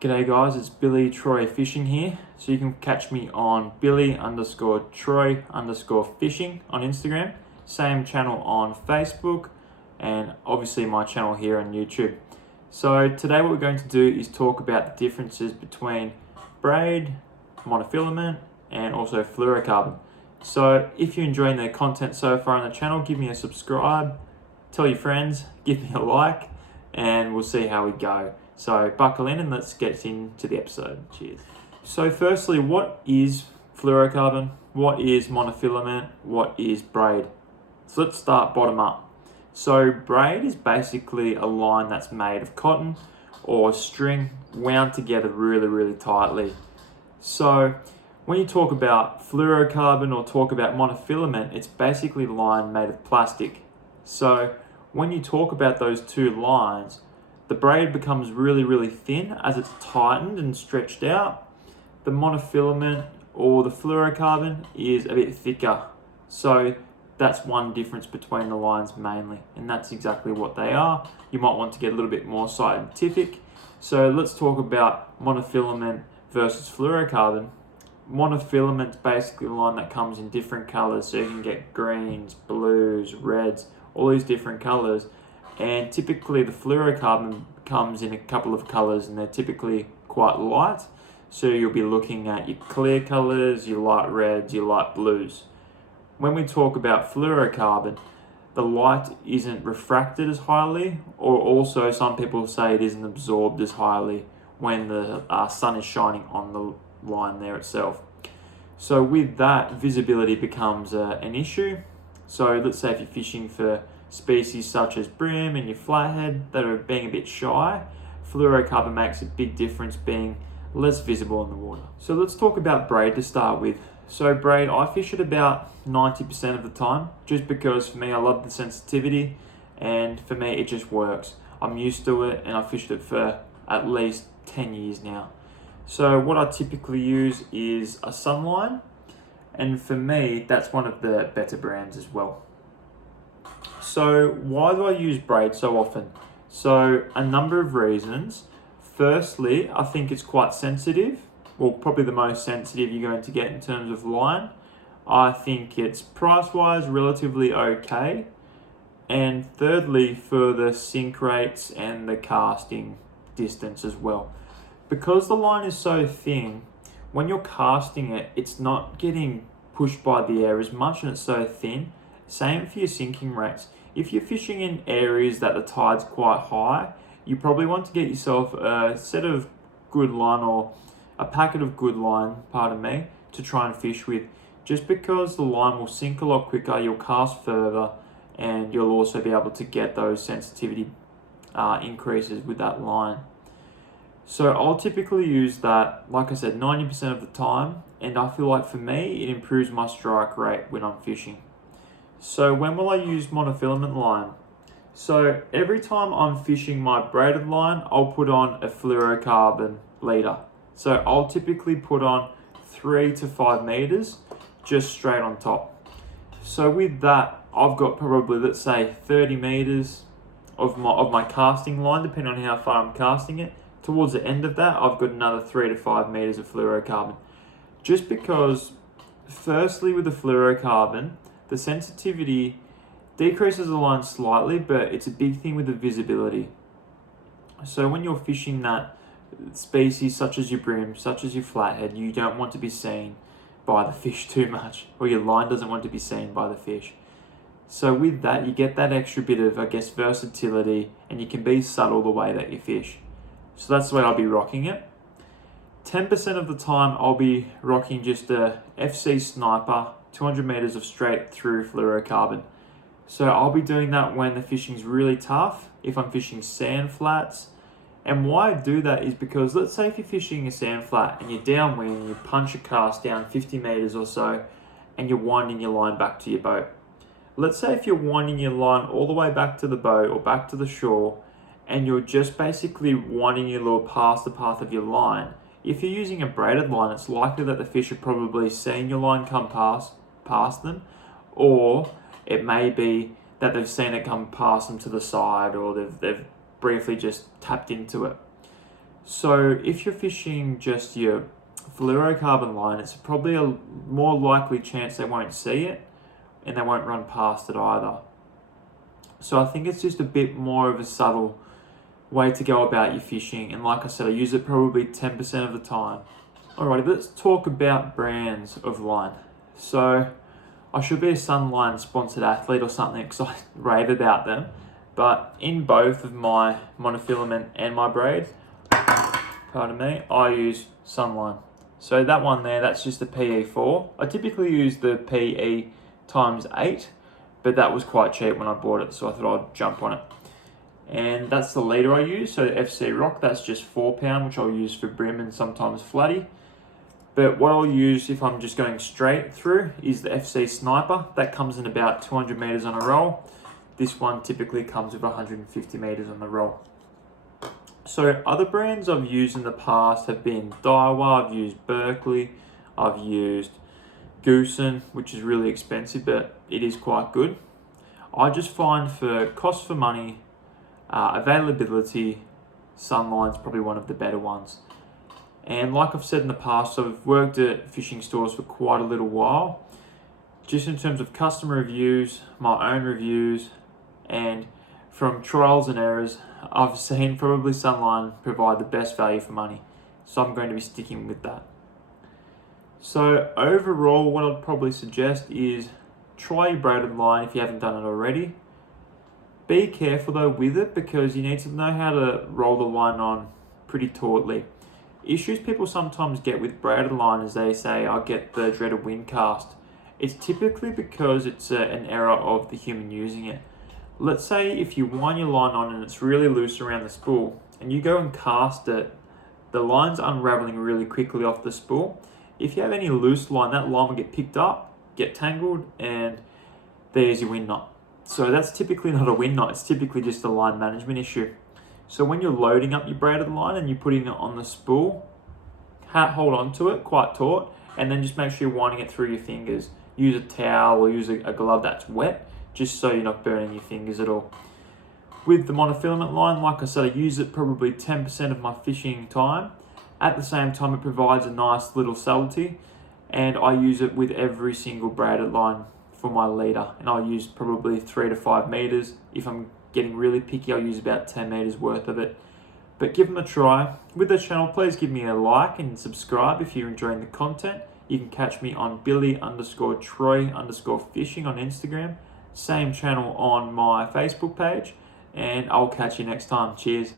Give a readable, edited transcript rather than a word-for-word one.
G'day guys, it's Billy Troy Fishing here. So you can catch me on Billy_Troy_fishing on Instagram, same channel on Facebook, and obviously my channel here on YouTube. So today what we're going to do is talk about the differences between braid, monofilament, and also fluorocarbon. So if you're enjoying the content so far on the channel, give me a subscribe, tell your friends, give me a like, and we'll see how we go. So buckle in and let's get into the episode. Cheers. So firstly, what is fluorocarbon? What is monofilament? What is braid? So let's start bottom up. So braid is basically a line that's made of cotton or string wound together really tightly. So when you talk about fluorocarbon or talk about monofilament, it's basically a line made of plastic. So when you talk about those two lines, the braid becomes really thin as it's tightened and stretched out. The monofilament or the fluorocarbon is a bit thicker. So that's one difference between the lines mainly, and that's exactly what they are. You might want to get a little bit more scientific. So let's talk about monofilament versus fluorocarbon. Monofilament's basically a line that comes in different colors, so you can get greens, blues, reds, all these different colors. And typically the fluorocarbon comes in a couple of colors and they're typically quite light. So you'll be looking at your clear colors, your light reds, your light blues. When we talk about fluorocarbon, the light isn't refracted as highly, or also some people say it isn't absorbed as highly when the sun is shining on the line there itself. So with that, visibility becomes an issue. So let's say if you're fishing for species such as brim and your flathead that are being a bit shy, fluorocarbon makes a big difference, being less visible in the water. So let's talk about braid to start with. So braid, I fish it about 90% of the time, just because for me I love the sensitivity, and for me it just works. I'm used to it and I've fished it for at least 10 years now. So what I typically use is a Sunline, and for me that's one of the better brands as well. So why do I use braid so often? So a number of reasons. Firstly, I think it's quite sensitive. Well, probably the most sensitive you're going to get in terms of line. I think it's price-wise relatively okay. And thirdly, for the sink rates and the casting distance as well. Because the line is so thin, when you're casting it, it's not getting pushed by the air as much and it's so thin. Same for your sinking rates. If you're fishing in areas that the tide's quite high, you probably want to get yourself a set of good line or a packet of good line, to try and fish with. Just because the line will sink a lot quicker, you'll cast further, and you'll also be able to get those sensitivity increases with that line. So I'll typically use that, like I said, 90% of the time, and I feel like for me, it improves my strike rate when I'm fishing. So when will I use monofilament line? So every time I'm fishing my braided line, I'll put on a fluorocarbon leader. So I'll typically put on 3 to 5 meters just straight on top. So with that, I've got probably, let's say, 30 meters of my casting line, depending on how far I'm casting it. Towards the end of that, I've got another 3 to 5 meters of fluorocarbon. Just because, firstly, with the fluorocarbon, the sensitivity decreases the line slightly, but it's a big thing with the visibility. So when you're fishing that species such as your brim, such as your flathead, you don't want to be seen by the fish too much, or your line doesn't want to be seen by the fish. So with that, you get that extra bit of, versatility, and you can be subtle the way that you fish. So that's the way I'll be rocking it. 10% of the time, I'll be rocking just a FC Sniper, 200 meters of straight through fluorocarbon. So I'll be doing that when the fishing's really tough, if I'm fishing sand flats. And why I do that is because, let's say if you're fishing a sand flat and you're downwind, you punch a cast down 50 meters or so, and you're winding your line back to your boat. Let's say if you're winding your line all the way back to the boat or back to the shore, and you're just basically winding your lure past the path of your line, if you're using a braided line, it's likely that the fish have probably seen your line come past them, or it may be that they've seen it come past them to the side, or they've briefly just tapped into it. So if you're fishing just your fluorocarbon line, it's probably a more likely chance they won't see it and they won't run past it either. So I think it's just a bit more of a subtle way to go about your fishing, and like I said, I use it probably 10% of the time. Alrighty, let's talk about brands of line. So I should be a Sunline sponsored athlete or something because I rave about them, but in both of my monofilament and my braid, pardon me, I use Sunline. So that one there, that's just a PE4. I typically use the PE times 8, but that was quite cheap when I bought it, so I thought I'd jump on it. And that's the leader I use, so FC Rock, that's just 4 pound, which I'll use for brim and sometimes flatty. But what I'll use if I'm just going straight through is the FC Sniper. That comes in about 200 meters on a roll. This one typically comes with 150 meters on the roll. So other brands I've used in the past have been Daiwa, I've used Berkeley, I've used Goosen, which is really expensive, but it is quite good. I just find for cost for money, availability, Sunline's probably one of the better ones. And like I've said in the past, I've worked at fishing stores for quite a little while. Just in terms of customer reviews, my own reviews, and from trials and errors, I've seen probably Sunline provide the best value for money. So I'm going to be sticking with that. So overall, what I'd probably suggest is try your braided line if you haven't done it already. Be careful though with it because you need to know how to roll the line on pretty tautly. Issues people sometimes get with braided line is they say, I'll get the dreaded wind cast. It's typically because it's an error of the human using it. Let's say if you wind your line on and it's really loose around the spool and you go and cast it, the line's unraveling really quickly off the spool. If you have any loose line, that line will get picked up, get tangled, and there's your wind knot. So that's typically not a wind knot, it's typically just a line management issue. So when you're loading up your braided line and you're putting it on the spool, hold on to it quite taut, and then just make sure you're winding it through your fingers. Use a towel or use a glove that's wet, just so you're not burning your fingers at all. With the monofilament line, like I said, I use it probably 10% of my fishing time. At the same time, it provides a nice little subtlety, and I use it with every single braided line for my leader, and I'll use probably 3 to 5 meters. If I'm getting really picky, I'll use about 10 meters worth of it. But give them a try. With the channel, please give me a like and subscribe if you're enjoying the content. You can catch me on Billy_Troy_fishing on Instagram. Same channel on my Facebook page, and I'll catch you next time. Cheers.